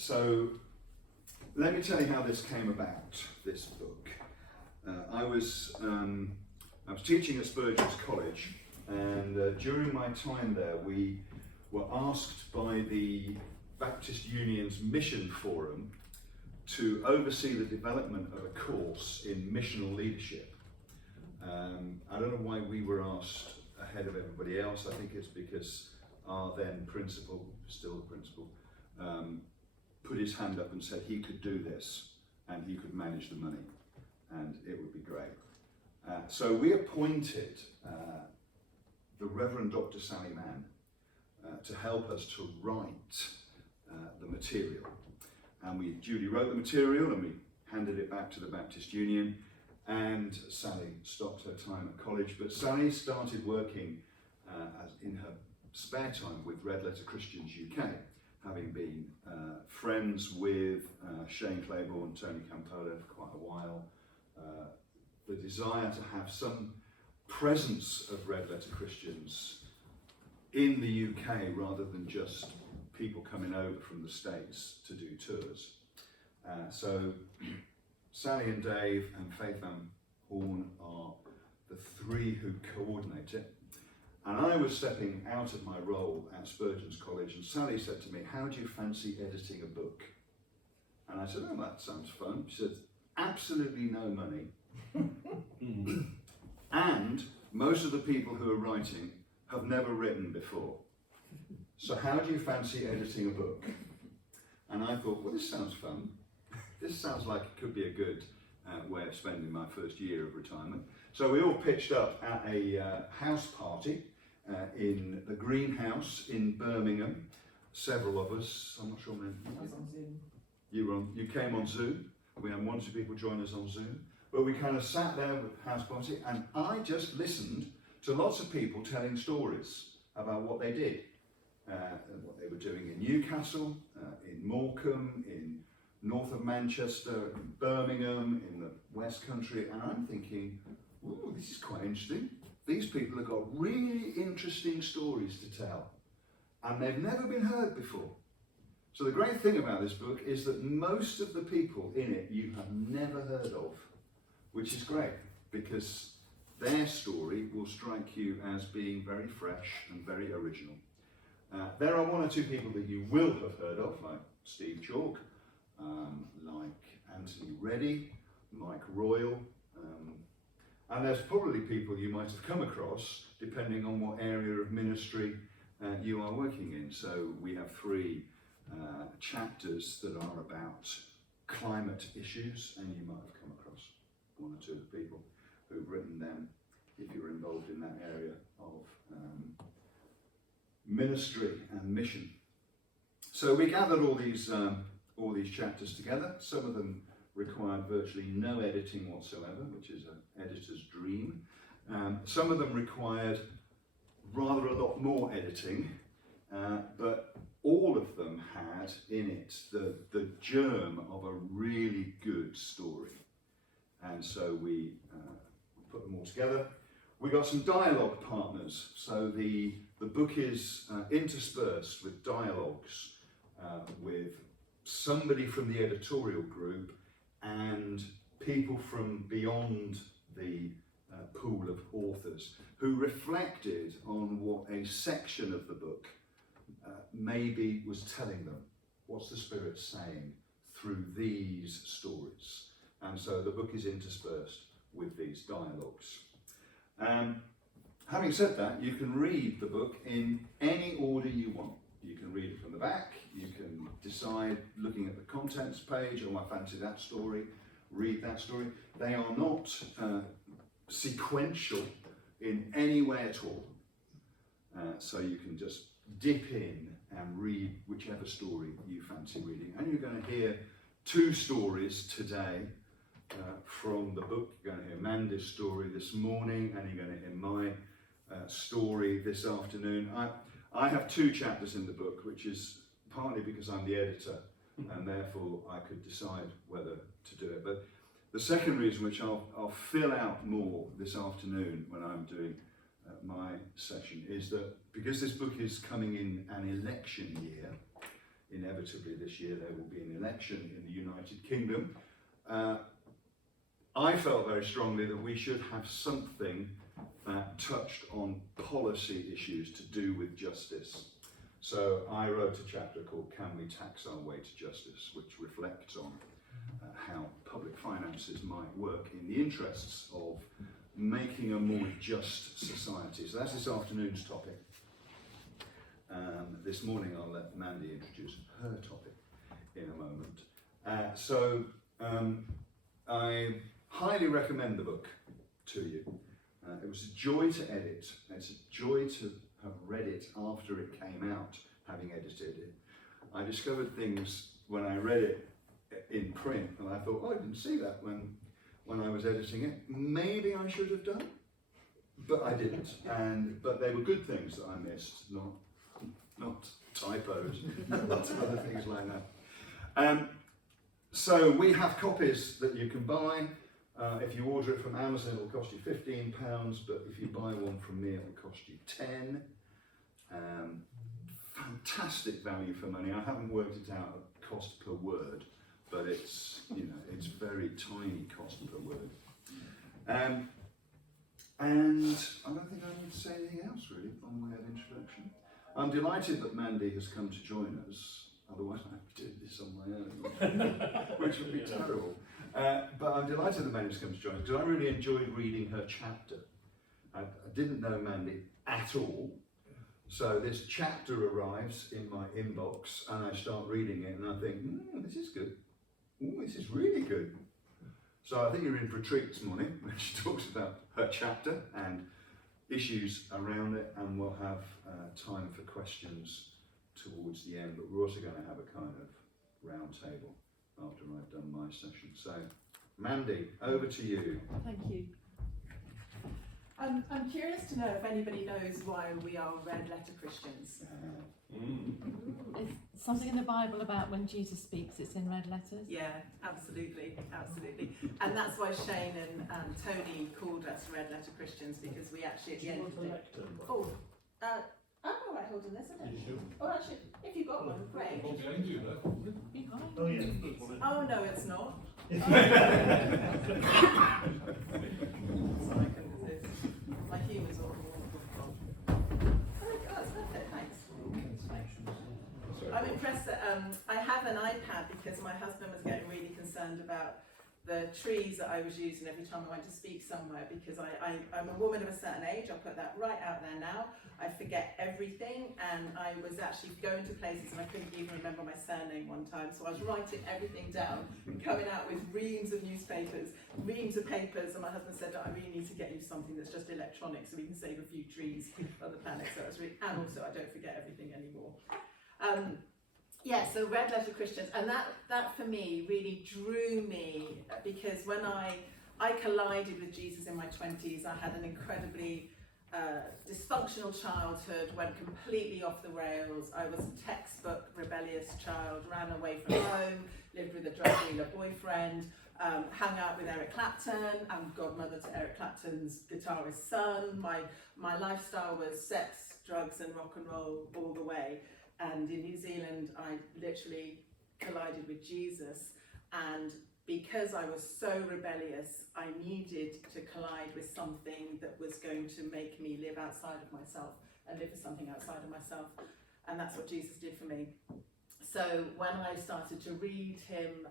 So let me tell you how this came about, this book. I was teaching at Spurgeon's College, and during my time there we were asked by the Baptist Union's Mission Forum to oversee the development of a course in missional leadership. I don't know why we were asked ahead of everybody else. I think it's because our then principal, still the principal, put his hand up and said he could do this and he could manage the money and it would be great. So we appointed the Reverend Dr. Sally Mann to help us to write the material. And we duly wrote the material and we handed it back to the Baptist Union, and Sally stopped her time at college, but Sally started working in her spare time with Red Letter Christians UK, having been friends with Shane Claiborne and Tony Campola for quite a while. The desire to have some presence of Red Letter Christians in the UK rather than just people coming over from the States to do tours. So Sally and Dave and Faith Van Horn are the three who coordinate it. And I was stepping out of my role at Spurgeon's College, and Sally said to me, "How do you fancy editing a book?" And I said, "Oh, that sounds fun." She said, "Absolutely no money. And most of the people who are writing have never written before. So how do you fancy editing a book?" And I thought, well, this sounds fun. This sounds like it could be a good way of spending my first year of retirement. So we all pitched up at a house party in the Greenhouse in Birmingham. Several of us, I'm not sure many. I was on Zoom. You came on Zoom. We had 1 or 2 people join us on Zoom. But we kind of sat there with the house party, and I just listened to lots of people telling stories about what they did. What they were doing in Newcastle, in Morecambe, in north of Manchester, in Birmingham, in the West Country, and I'm thinking, ooh, this is quite interesting. These people have got really interesting stories to tell, and they've never been heard before. So the great thing about this book is that most of the people in it you have never heard of, which is great, because their story will strike you as being very fresh and very original. There are 1 or 2 people that you will have heard of, like Steve Chalk, like Anthony Reddy, Mike Royal, and there's probably people you might have come across depending on what area of ministry you are working in. So we have 3 chapters that are about climate issues, and you might have come across 1 or 2 of the people who've written them if you're involved in that area of ministry and mission. So we gathered all these chapters together. Some of them required virtually no editing whatsoever, which is an editor's dream. Some of them required rather a lot more editing, but all of them had in it the germ of a really good story. And so we put them all together. We got some dialogue partners, so the book is interspersed with dialogues with somebody from the editorial group and people from beyond the pool of authors who reflected on what a section of the book maybe was telling them. What's the Spirit saying through these stories? And so the book is interspersed with these dialogues. Having said that, you can read the book in any order you want. You can read it from the back, you can decide, looking at the contents page, oh, I fancy that story, read that story. They are not sequential in any way at all. So you can just dip in and read whichever story you fancy reading. And you're going to hear 2 stories today from the book. You're going to hear Mandy's story this morning, and you're going to hear my story this afternoon. I have 2 chapters in the book, which is partly because I'm the editor, and therefore I could decide whether to do it. But the second reason, which I'll fill out more this afternoon when I'm doing my session, is that because this book is coming in an election year, inevitably this year there will be an election in the United Kingdom, I felt very strongly that we should have something that touched on policy issues to do with justice. So I wrote a chapter called Can We Tax Our Way to Justice, which reflects on how public finances might work in the interests of making a more just society. So that's this afternoon's topic. This morning I'll let Mandy introduce her topic in a moment. I highly recommend the book to you. It was a joy to edit. It's a joy to have read it after it came out, having edited it. I discovered things when I read it in print, and I thought, oh, I didn't see that when I was editing it. Maybe I should have done, but I didn't. But they were good things that I missed, not typos, lots of other things like that. So we have copies that you can buy. If you order it from Amazon, it will cost you £15, but if you buy one from me, it will cost you £10. Fantastic value for money. I haven't worked it out at cost per word, but it's very tiny cost per word. And I don't think I need to say anything else really on way of introduction. I'm delighted that Mandy has come to join us. Otherwise, I'd be doing this on my own, which would be terrible. But I'm delighted that Mandy's come to join us because I really enjoyed reading her chapter. I didn't know Mandy at all. So this chapter arrives in my inbox and I start reading it and I think, this is good. Ooh, this is really good. So I think you're in for a treat this morning when she talks about her chapter and issues around it, and we'll have time for questions towards the end, but we're also going to have a kind of round table after I've done my session. So Mandy, over to you. Thank you. I'm curious to know if anybody knows why we are red letter Christians. Is something in the Bible about when Jesus speaks, it's in red letters? Yeah, absolutely. And that's why Shane and Tony called us red letter Christians, because we actually at the end of the day... I'm all right holding this, isn't it? Oh, actually, if you've got one, great. Oh, yeah. Oh, no, it's not. Sorry, I couldn't resist. My humour's awful. Oh, that's perfect, thanks. I'm impressed that I have an iPad because my husband was getting really concerned about the trees that I was using every time I went to speak somewhere, because I'm a woman of a certain age. I'll put that right out there now. I forget everything, and I was actually going to places and I couldn't even remember my surname one time, so I was writing everything down and coming out with reams of newspapers, reams of papers, and my husband said that I really need to get you something that's just electronic so we can save a few trees on the planet. So it was really, and also I don't forget everything anymore. So red letter Christians, and that for me really drew me, because when I collided with Jesus in my 20s, I had an incredibly dysfunctional childhood, went completely off the rails. I was a textbook rebellious child, ran away from home, lived with a drug dealer boyfriend, hung out with Eric Clapton. I'm godmother to Eric Clapton's guitarist son. My lifestyle was sex, drugs and rock and roll all the way. And in New Zealand, I literally collided with Jesus, and because I was so rebellious, I needed to collide with something that was going to make me live outside of myself and live for something outside of myself. And that's what Jesus did for me. So when I started to read him,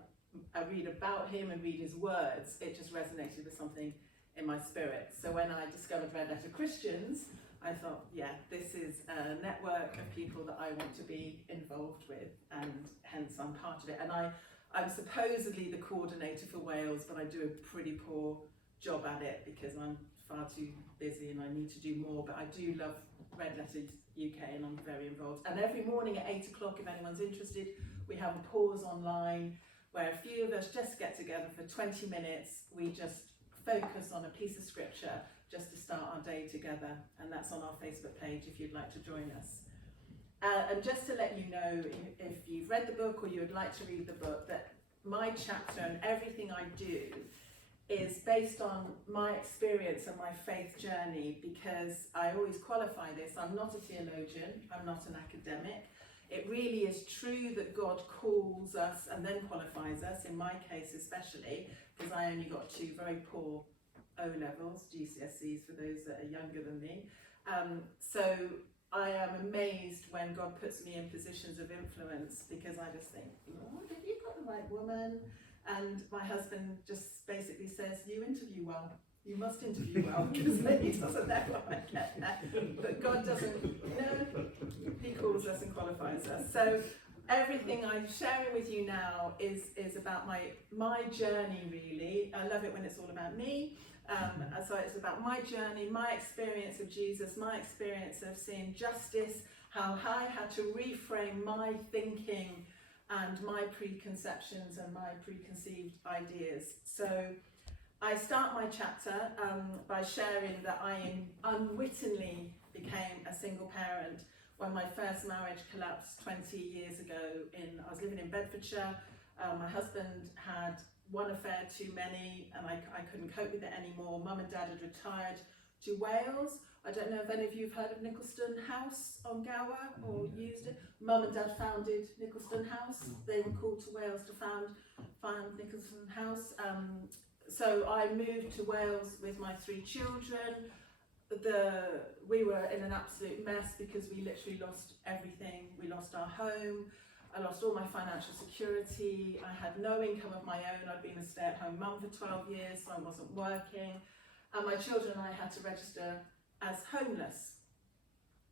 I read about him and read his words, it just resonated with something in my spirit. So when I discovered Red Letter Christians, I thought, yeah, this is a network of people that I want to be involved with, and hence I'm part of it. And I'm supposedly the coordinator for Wales, but I do a pretty poor job at it because I'm far too busy and I need to do more. But I do love Red Letter UK and I'm very involved. And every morning at 8 o'clock, if anyone's interested, we have a pause online where a few of us just get together for 20 minutes. We just focus on a piece of scripture just to start our day together, and that's on our Facebook page if you'd like to join us. And just to let you know, if you've read the book or you would like to read the book, that my chapter and everything I do is based on my experience and my faith journey, because I always qualify this, I'm not a theologian, I'm not an academic. It really is true that God calls us and then qualifies us, in my case especially, because I only got 2 very poor O-levels, GCSEs for those that are younger than me. So I am amazed when God puts me in positions of influence, because I just think, Lord, have you got the right woman? And my husband just basically says, you interview well. You must interview well, because he doesn't know how I get there. But God doesn't, he calls us and qualifies us. So everything I'm sharing with you now is about my journey, really. I love it when it's all about me. So it's about my journey, my experience of Jesus, my experience of seeing justice, how I had to reframe my thinking and my preconceptions and my preconceived ideas. So I start my chapter by sharing that I unwittingly became a single parent when my first marriage collapsed 20 years ago. I was living in Bedfordshire. My husband had one affair too many, and I couldn't cope with it anymore. Mum and Dad had retired to Wales. I don't know if any of you have heard of Nicholston House on Gower or used it. Mum and Dad founded Nicholston House. They were called to Wales to found Nicholston House. So I moved to Wales with my 3 children. We were in an absolute mess because we literally lost everything. We lost our home. I lost all my financial security. I had no income of my own. I'd been a stay-at-home mum for 12 years, so I wasn't working. And my children and I had to register as homeless.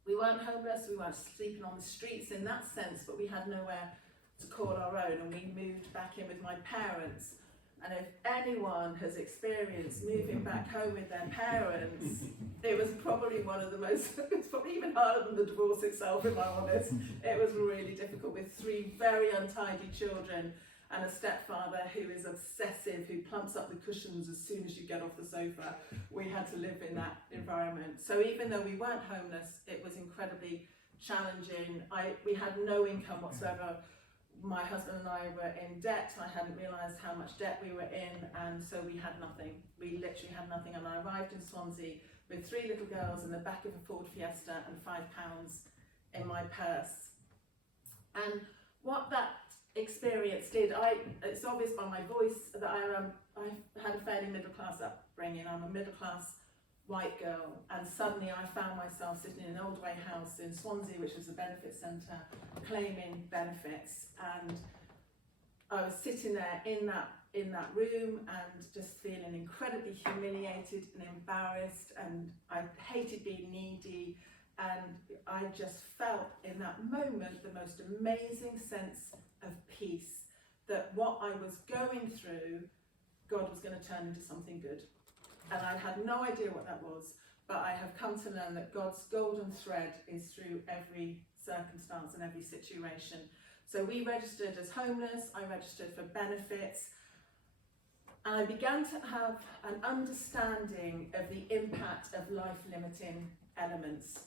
We weren't homeless, we weren't sleeping on the streets in that sense, but we had nowhere to call our own, and we moved back in with my parents. And if anyone has experienced moving back home with their parents, it was probably one of the most, it's probably even harder than the divorce itself, if I'm honest. It was really difficult with 3 very untidy children and a stepfather who is obsessive, who plumps up the cushions as soon as you get off the sofa. We had to live in that environment. So even though we weren't homeless, it was incredibly challenging. We had no income whatsoever. My husband and I were in debt. I hadn't realised how much debt we were in, and so we had nothing. We literally had nothing, and I arrived in Swansea with 3 little girls in the back of a Ford Fiesta and £5 in my purse. And what that experience did, it's obvious by my voice that I had a fairly middle class upbringing. I'm a middle class white girl, and suddenly I found myself sitting in an old way house in Swansea, which was a benefit centre, claiming benefits, and I was sitting there in that room and just feeling incredibly humiliated and embarrassed, and I hated being needy, and I just felt in that moment the most amazing sense of peace, that what I was going through, God was going to turn into something good. And I had no idea what that was, but I have come to learn that God's golden thread is through every circumstance and every situation. So we registered as homeless, I registered for benefits, and I began to have an understanding of the impact of life-limiting elements.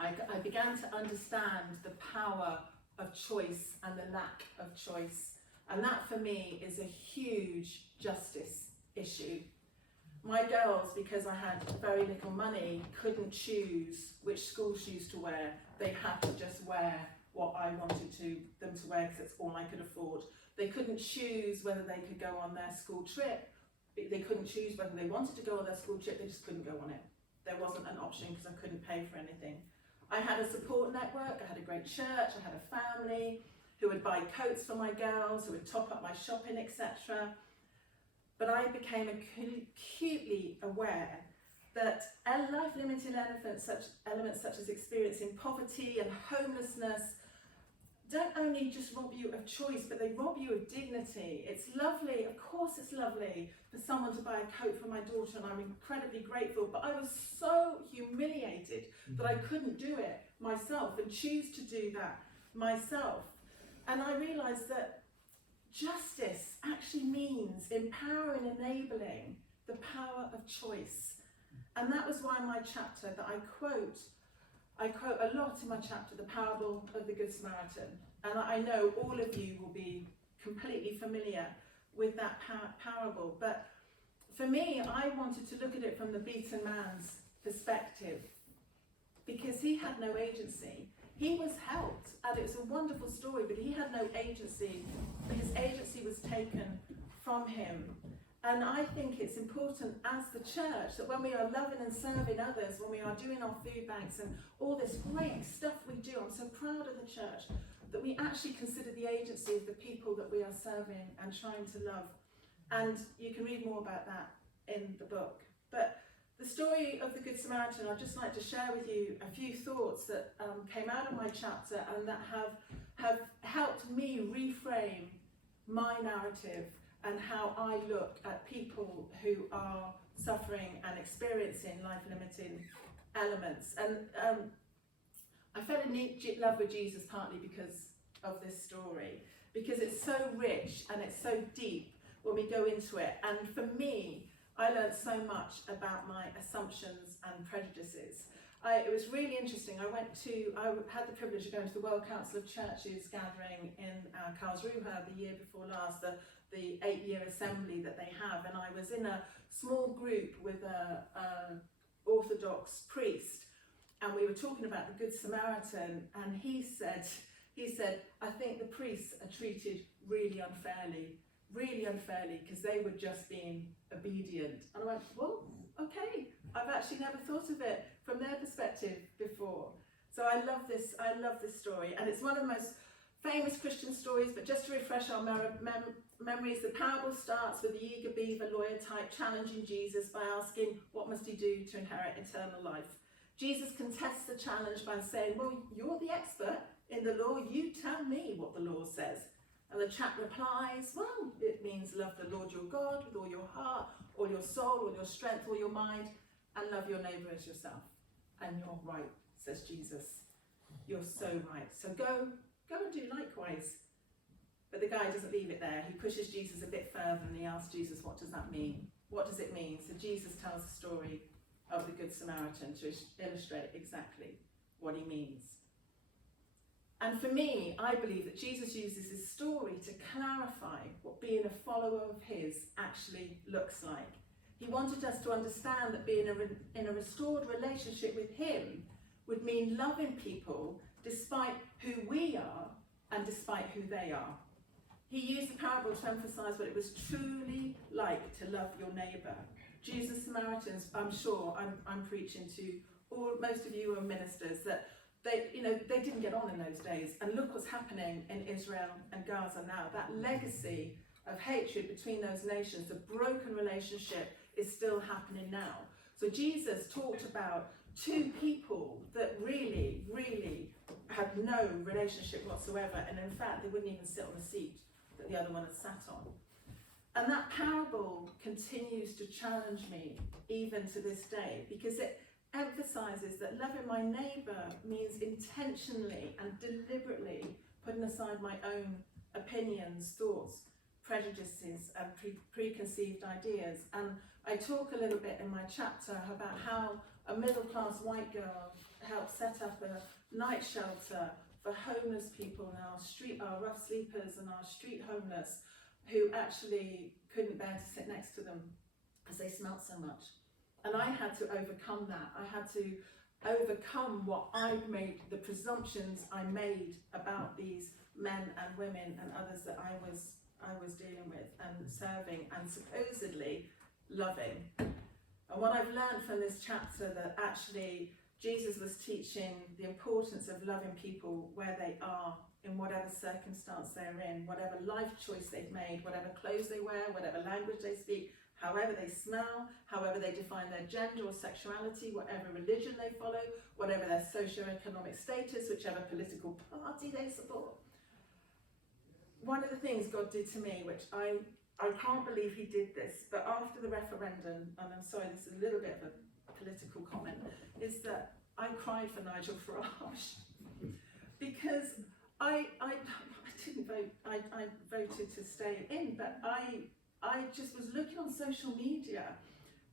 I began to understand the power of choice and the lack of choice. And that for me is a huge justice issue. My girls, because I had very little money, couldn't choose which school shoes to wear. They had to just wear what I wanted them to wear because it's all I could afford. They couldn't choose whether they could go on their school trip. They couldn't choose whether they wanted to go on their school trip, they just couldn't go on it. There wasn't an option because I couldn't pay for anything. I had a support network, I had a great church, I had a family who would buy coats for my girls, who would top up my shopping, etc. But I became acutely aware that life-limiting elements such as experiencing poverty and homelessness don't only just rob you of choice, but they rob you of dignity. It's lovely, of course it's lovely for someone to buy a coat for my daughter, and I'm incredibly grateful, but I was so humiliated that I couldn't do it myself and choose to do that myself. And I realised that justice actually means empowering, enabling the power of choice. And that was why my chapter that I quote a lot in my chapter, the parable of the Good Samaritan. And I know all of you will be completely familiar with that parable. But for me, I wanted to look at it from the beaten man's perspective, because he had no agency. he was helped, and it was a wonderful story, but he had no agency. His agency was taken from him. And I think it's important as the church that when we are loving and serving others, when we are doing our food banks and all this great stuff we do, I'm so proud of the church, that we actually consider the agency of the people that we are serving and trying to love. And you can read more about that in the book. But the story of the Good Samaritan, I'd just like to share with you a few thoughts that came out of my chapter and that have helped me reframe my narrative and how I look at people who are suffering and experiencing life-limiting elements. And I fell in love with Jesus partly because of this story, because it's so rich and it's so deep when we go into it. And for me, I learned so much about my assumptions and prejudices. It was really interesting. I had the privilege of going to the World Council of Churches gathering in Karlsruhe the year before last, the 8-year assembly that they have, and I was in a small group with a Orthodox priest, and we were talking about the Good Samaritan, and he said, I think the priests are treated really unfairly, because they were just being obedient. And I went, well, okay, I've actually never thought of it from their perspective before. So I love this story, and it's one of the most famous Christian stories, but just to refresh our memories, the parable starts with the eager beaver lawyer type challenging Jesus by asking, what must he do to inherit eternal life? Jesus contests the challenge by saying, well, you're the expert in the law, you tell me what the law says. And the chap replies, well, it means love the Lord your God with all your heart, all your soul, all your strength, all your mind, and love your neighbour as yourself. And you're right, says Jesus. You're so right. So go and do likewise. But the guy doesn't leave it there. He pushes Jesus a bit further and he asks Jesus, what does that mean? What does it mean? So Jesus tells the story of the Good Samaritan to illustrate exactly what he means. And for me, I believe that Jesus uses his story to clarify what being a follower of his actually looks like. He wanted us to understand that being in a restored relationship with him would mean loving people despite who we are and despite who they are. He used the parable to emphasize what it was truly like to love your neighbour. Jesus Samaritans, I'm sure, I'm preaching to most of you who are ministers, that they didn't get on in those days. And look what's happening in Israel and Gaza now. That legacy of hatred between those nations, the broken relationship, is still happening now. So Jesus talked about two people that really, really had no relationship whatsoever, and in fact they wouldn't even sit on the seat that the other one had sat on. And that parable continues to challenge me even to this day, because it emphasizes that loving my neighbour means intentionally and deliberately putting aside my own opinions, thoughts, prejudices and preconceived ideas. And I talk a little bit in my chapter about how a middle-class white girl helped set up a night shelter for homeless people and our rough sleepers and our street homeless who actually couldn't bear to sit next to them because they smelt so much. And I had to overcome that. I had to overcome what I'd made, the presumptions I made about these men and women and others that I was dealing with and serving and supposedly loving. And what I've learned from this chapter, that actually Jesus was teaching the importance of loving people where they are, in whatever circumstance they're in, whatever life choice they've made, whatever clothes they wear, whatever language they speak, however they smell, however they define their gender or sexuality, whatever religion they follow, whatever their socio-economic status, whichever political party they support. One of the things God did to me, which I can't believe he did this, but after the referendum, and I'm sorry, this is a little bit of a political comment, is that I cried for Nigel Farage. Because I didn't vote, I voted to stay in, but I just was looking on social media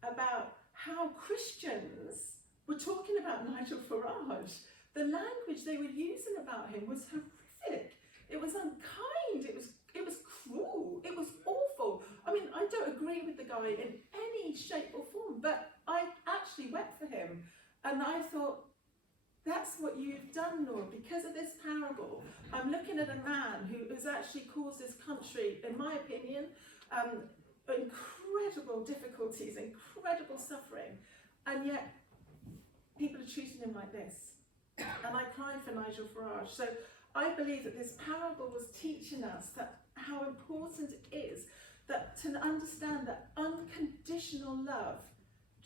about how Christians were talking about Nigel Farage. The language they were using about him was horrific. It was unkind, it was cruel, it was awful. I mean, I don't agree with the guy in any shape or form, but I actually wept for him. And I thought, That's what you've done, Lord. Because of this parable, I'm looking at a man who has actually caused this country, in my opinion, incredible difficulties, incredible suffering, and yet people are treating him like this. And I cried for Nigel Farage. So I believe that this parable was teaching us that how important it is that to understand that unconditional love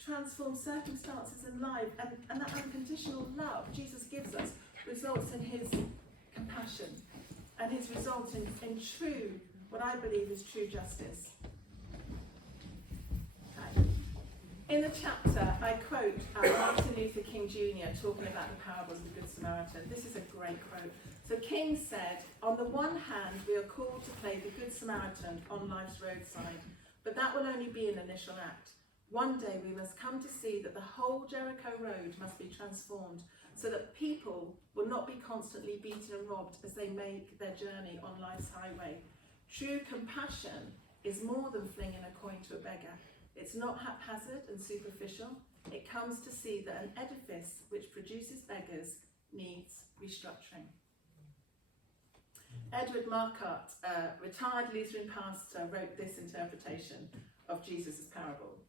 transforms circumstances in life, and that unconditional love Jesus gives us results in his compassion and his result in true, what I believe is true justice. Okay. In the chapter, I quote Martin Luther King Jr. talking about the parable of the Good Samaritan. This is a great quote. So King said, "On the one hand, we are called to play the Good Samaritan on life's roadside, but that will only be an initial act. One day we must come to see that the whole Jericho road must be transformed so that people will not be constantly beaten and robbed as they make their journey on life's highway. True compassion is more than flinging a coin to a beggar. It's not haphazard and superficial. It comes to see that an edifice which produces beggars needs restructuring." Edward Marcotte, a retired Lutheran pastor, wrote this interpretation of Jesus' parable.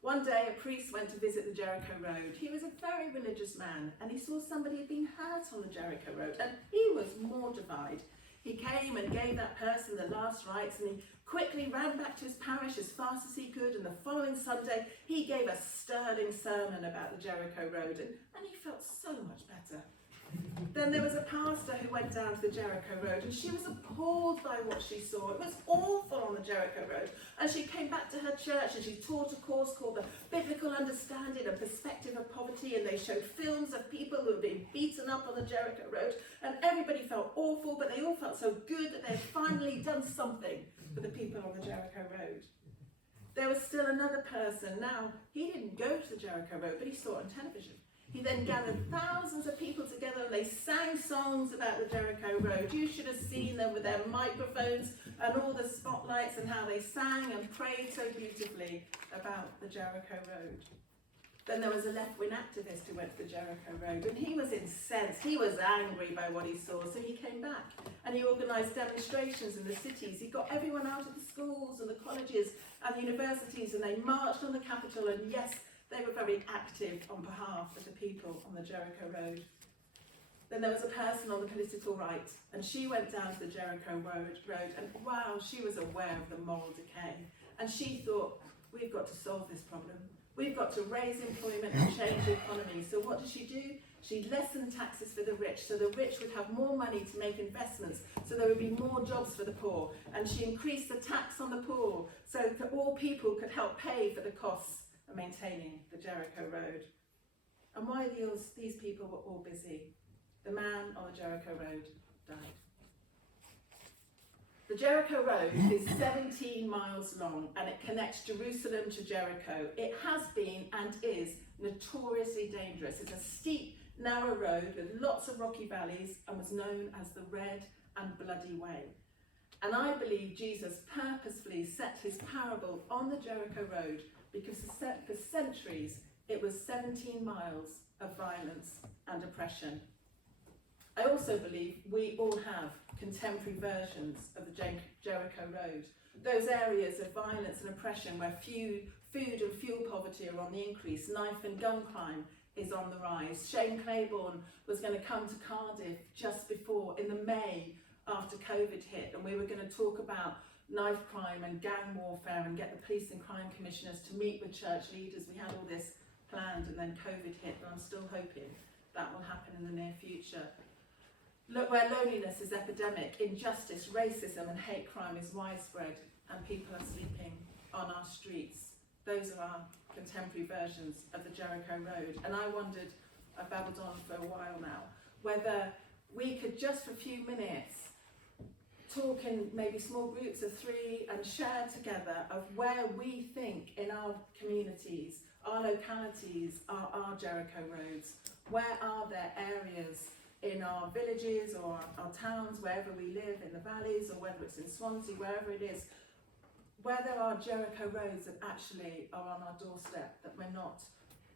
"One day a priest went to visit the Jericho road. He was a very religious man, and he saw somebody had been hurt on the Jericho road, and he was mortified. He came and gave that person the last rites, and he quickly ran back to his parish as fast as he could, and the following Sunday he gave a sterling sermon about the Jericho road, and he felt so much better. Then there was a pastor who went down to the Jericho road, and she was appalled by what she saw. It was awful on the Jericho road, and she came back to her church and she taught a course called the Biblical Understanding and Perspective of Poverty, and they showed films of people who had been beaten up on the Jericho road, and everybody felt awful, but they all felt so good that they had finally done something for the people on the Jericho road. There was still another person. Now, he didn't go to the Jericho road, but he saw it on television. He then gathered thousands of people together and they sang songs about the Jericho road. You should have seen them with their microphones and all the spotlights and how they sang and prayed so beautifully about the Jericho road. Then there was a left-wing activist who went to the Jericho road, and he was incensed. He was angry by what he saw, so he came back and he organised demonstrations in the cities. He got everyone out of the schools and the colleges and the universities, and they marched on the Capitol, and yes, they were very active on behalf of the people on the Jericho road. Then there was a person on the political right, and she went down to the Jericho road, and wow, she was aware of the moral decay. And she thought, we've got to solve this problem. We've got to raise employment and change the economy. So what did she do? She lessened taxes for the rich, so the rich would have more money to make investments, so there would be more jobs for the poor. And she increased the tax on the poor, so that all people could help pay for the costs of maintaining the Jericho road. And while these people were all busy, the man on the Jericho road died. The Jericho road is 17 miles long, and it connects Jerusalem to Jericho. It has been and is notoriously dangerous. It's a steep, narrow road with lots of rocky valleys, and was known as the Red and Bloody Way. And I believe Jesus purposefully set his parable on the Jericho road because for centuries it was 17 miles of violence and oppression. I also believe we all have contemporary versions of the Jericho road, those areas of violence and oppression where food and fuel poverty are on the increase, knife and gun crime is on the rise. Shane Claiborne was going to come to Cardiff just before, in the May after COVID hit, and we were going to talk about knife crime and gang warfare and get the police and crime commissioners to meet with church leaders. We had all this planned, and then COVID hit, but I'm still hoping that will happen in the near future. Look, where loneliness is epidemic, injustice, racism and hate crime is widespread, and people are sleeping on our streets. Those are our contemporary versions of the Jericho road. And I wondered, I've babbled on for a while now, whether we could just for a few minutes talk in maybe small groups of 3 and share together of where we think in our communities, our localities are our Jericho roads. Where are there areas in our villages or our towns, wherever we live, in the valleys, or whether it's in Swansea, wherever it is, where there are Jericho roads that actually are on our doorstep, that we're not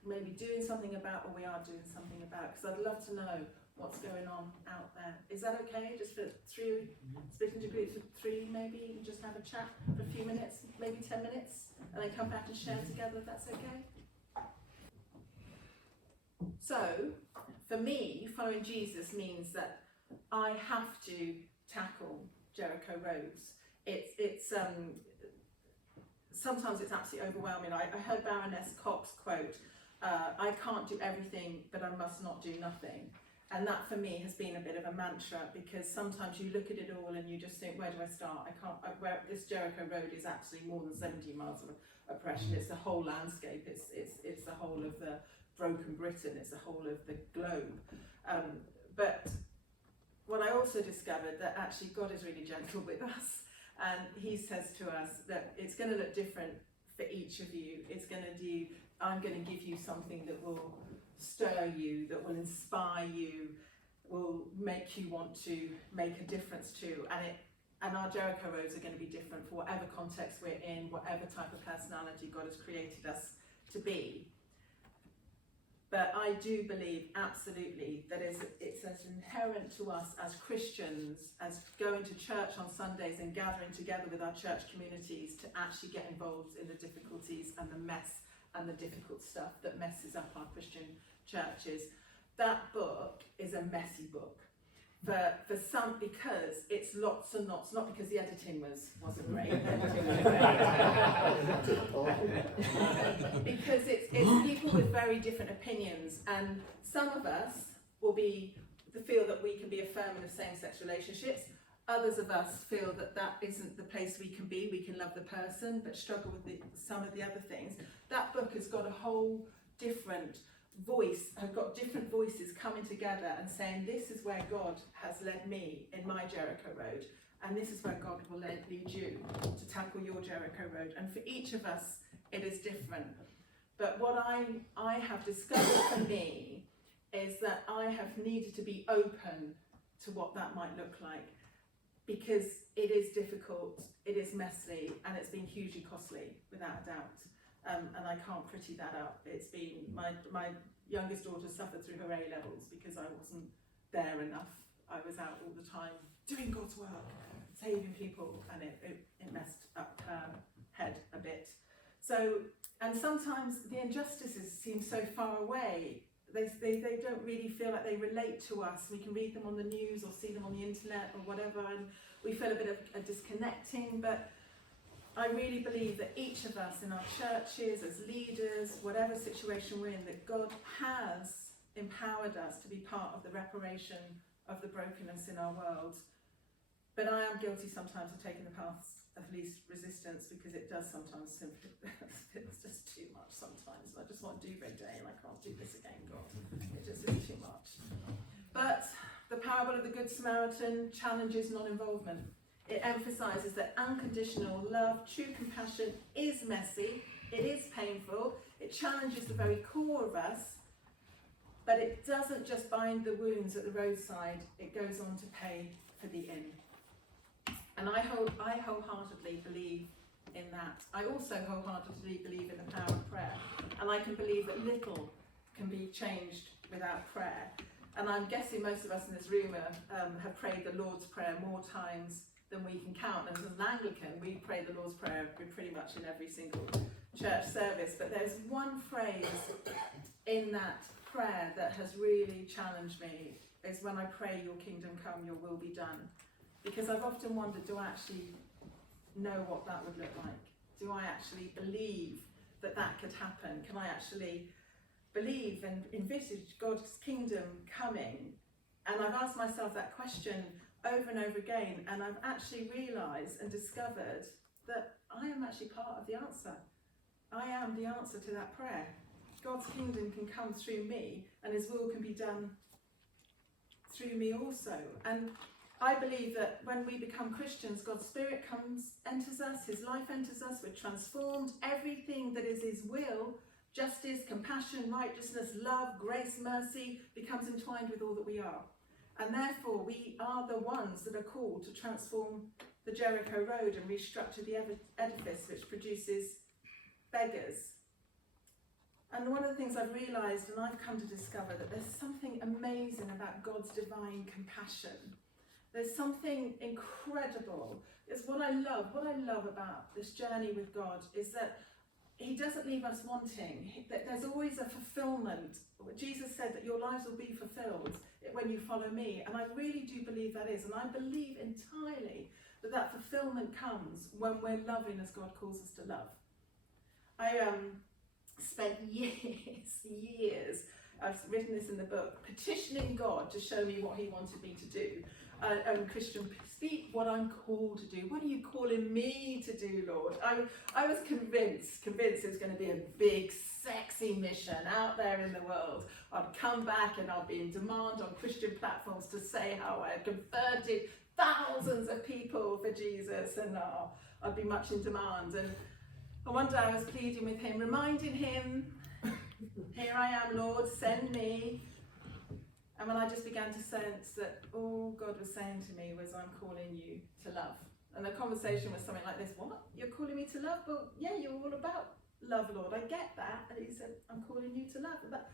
maybe doing something about, or we are doing something about, because I'd love to know what's going on out there. Is that okay? Just for three, split into groups of three maybe, and just have a chat for a few minutes, maybe 10 minutes, and then come back and share together, if that's okay? So, for me, following Jesus means that I have to tackle Jericho roads. Sometimes it's absolutely overwhelming. I heard Baroness Cox quote, I can't do everything, but I must not do nothing. And that for me has been a bit of a mantra, because sometimes you look at it all and you just think, where do I start? This Jericho road is actually more than 17 miles of oppression. It's the whole landscape. It's the whole of the broken Britain. It's the whole of the globe. But what I also discovered, that actually God is really gentle with us. And he says to us that it's going to look different for each of you. I'm going to give you something that will stir you, that will inspire you, will make you want to make a difference to. And our Jericho roads are going to be different for whatever context we're in, whatever type of personality God has created us to be. But I do believe absolutely that it's as inherent to us as Christians, as going to church on Sundays and gathering together with our church communities, to actually get involved in the difficulties and the mess and the difficult stuff that messes up our Christian churches. That book is a messy book. For some, because it's lots and lots, not because the editing wasn't great, because it's people with very different opinions, and some of us will feel that we can be affirming of same-sex relationships. Others of us feel that isn't the place we can be. We can love the person, but struggle with some of the other things. That book has got a whole different voice, have got different voices coming together and saying, this is where God has led me in my Jericho road, and this is where God will lead you to tackle your Jericho road. And for each of us, it is different. But what I have discovered for me is that I have needed to be open to what that might look like, because it is difficult, it is messy, and it's been hugely costly, without a doubt. And I can't pretty that up. It's been, my youngest daughter suffered through her A levels because I wasn't there enough. I was out all the time doing God's work, saving people, and it messed up her head a bit. So, and sometimes the injustices seem so far away. They don't really feel like they relate to us. We can read them on the news or see them on the internet or whatever, and we feel a bit of a disconnecting, but I really believe that each of us in our churches, as leaders, whatever situation we're in, that God has empowered us to be part of the reparation of the brokenness in our world. But I am guilty sometimes of taking the paths of least resistance, because it does sometimes simply, it's just too much sometimes. I just want to do every day and I can't do this again, God. It just is too much. But the parable of the Good Samaritan challenges non-involvement. It emphasises that unconditional love, true compassion is messy, it is painful, it challenges the very core of us, but it doesn't just bind the wounds at the roadside, it goes on to pay for the inn. And I wholeheartedly believe in that. I also wholeheartedly believe in the power of prayer, and I can believe that little can be changed without prayer. And I'm guessing most of us in this room have prayed the Lord's Prayer more times than we can count. And as an Anglican, we pray the Lord's Prayer pretty much in every single church service. But there's one phrase in that prayer that has really challenged me, is when I pray, your kingdom come, your will be done. Because I've often wondered, do I actually know what that would look like? Do I actually believe that that could happen? Can I actually believe and envisage God's kingdom coming? And I've asked myself that question over and over again, and I've actually realised and discovered that I am actually part of the answer. I am the answer to that prayer. God's kingdom can come through me, and his will can be done through me also. And I believe that when we become Christians, God's Spirit enters us, his life enters us, we're transformed. Everything that is his will, justice, compassion, righteousness, love, grace, mercy, becomes entwined with all that we are. And therefore, we are the ones that are called to transform the Jericho Road and restructure the edifice which produces beggars. And one of the things I've realised, and I've come to discover, that there's something amazing about God's divine compassion. There's something incredible. It's what I love about this journey with God is that He doesn't leave us wanting. That there's always a fulfillment. Jesus said that your lives will be fulfilled when you follow me. And I really do believe that is. And I believe entirely that that fulfillment comes when we're loving as God calls us to love. I spent years, I've written this in the book, petitioning God to show me what He wanted me to do. Christian, speak what I'm called to do. What are you calling me to do, Lord? I was convinced it was going to be a big, sexy mission out there in the world. I'd come back and I'd be in demand on Christian platforms to say how I had converted thousands of people for Jesus, and I'd be much in demand. And one day I was pleading with Him, reminding Him, here I am, Lord, send me. And when I just began to sense that all God was saying to me was, I'm calling you to love. And the conversation was something like this, what? You're calling me to love? Well, yeah, you're all about love, Lord. I get that. And He said, I'm calling you to love. But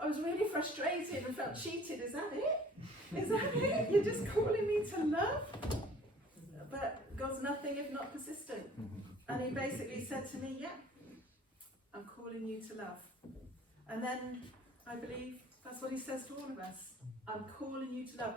I was really frustrated and felt cheated. Is that it? Is that it? You're just calling me to love? But God's nothing if not persistent. And He basically said to me, yeah, I'm calling you to love. And then I believe that's what He says to all of us. I'm calling you to love.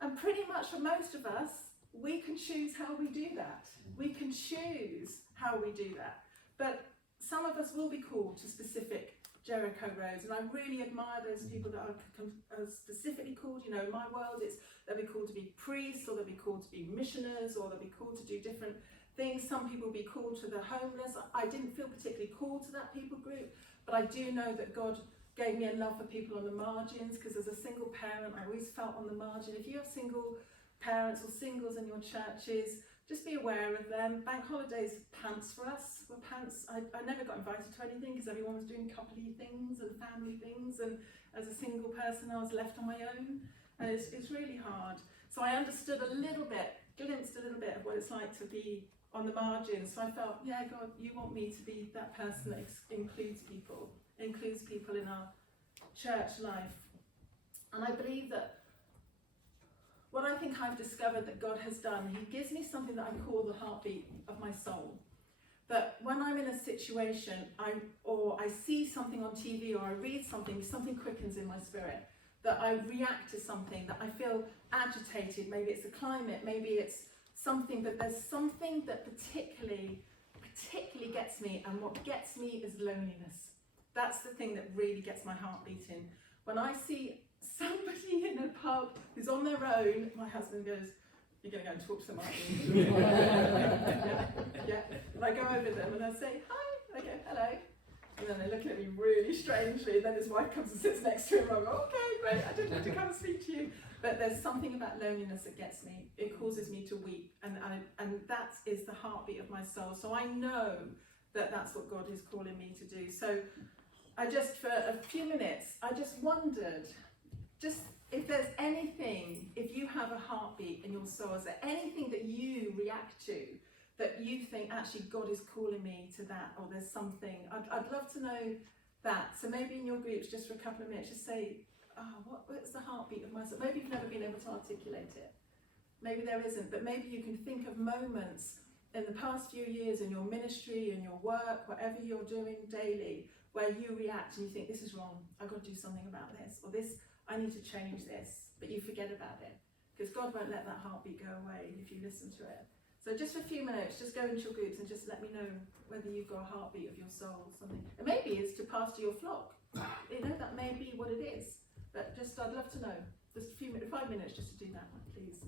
And pretty much for most of us, we can choose how we do that. We can choose how we do that. But some of us will be called to specific Jericho roads. And I really admire those people that are specifically called. You know, in my world, they'll be called to be priests, or they'll be called to be missioners, or they'll be called to do different things. Some people will be called to the homeless. I didn't feel particularly called to that people group, but I do know that God gave me a love for people on the margins, because as a single parent, I always felt on the margin. If you have single parents or singles in your churches, just be aware of them. Bank holidays, pants for us, were pants. I never got invited to anything because everyone was doing coupley things and family things, and as a single person I was left on my own, and it's really hard. So I understood a little bit, glimpsed a little bit of what it's like to be on the margins. So I felt, yeah, God, you want me to be that person that includes people in our church life. And I believe that what I think I've discovered that God has done, He gives me something that I call the heartbeat of my soul. That when I'm in a situation, I see something on TV, or I read something quickens in my spirit, that I react to something, that I feel agitated. Maybe it's the climate, maybe it's something, but there's something that particularly gets me, and what gets me is loneliness. That's the thing that really gets my heart beating. When I see somebody in a pub who's on their own, my husband goes, you're going to go and talk to them, aren't you? yeah. And I go over them and I say, hi, and I go, hello. And then they look at me really strangely, and then his wife comes and sits next to him, and I go, okay, great, I didn't have to come and speak to you. But there's something about loneliness that gets me. It causes me to weep, and that is the heartbeat of my soul. So I know that that's what God is calling me to do. So I just, for a few minutes, I just wondered, just if there's anything, if you have a heartbeat in your soul, is there anything that you react to that you think, actually, God is calling me to that, or there's something? I'd love to know that. So maybe in your groups, just for a couple of minutes, just say, what's the heartbeat of my soul? Maybe you've never been able to articulate it. Maybe there isn't, but maybe you can think of moments in the past few years in your ministry, in your work, whatever you're doing daily, where you react and you think, this is wrong, I've got to do something about this, or this, I need to change this, but you forget about it, because God won't let that heartbeat go away if you listen to it. So just for a few minutes, just go into your groups and just let me know whether you've got a heartbeat of your soul, something. And maybe it's to pastor your flock. You know, that may be what it is. But just, I'd love to know. Just a few minutes, 5 minutes just to do that one, please.